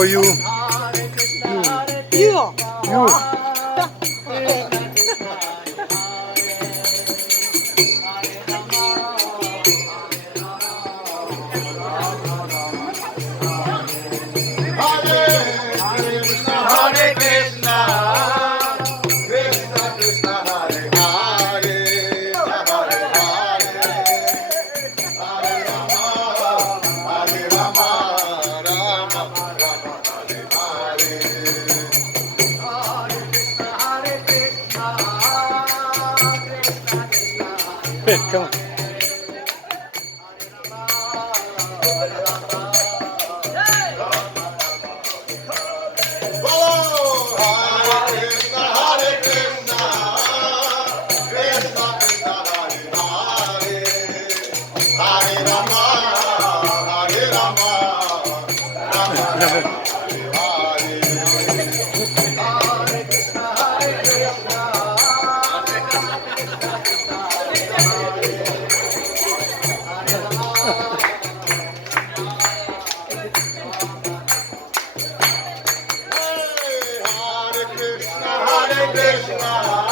or you? You. You. Hare Krishna, Krishna Krishna, Hare Hare, Hare Hare, Hare Rama, Hare Rama, Rama Rama, Hare Hare. Hare Krishna, Krishna Krishna, Pit, come on. Hare Krishna,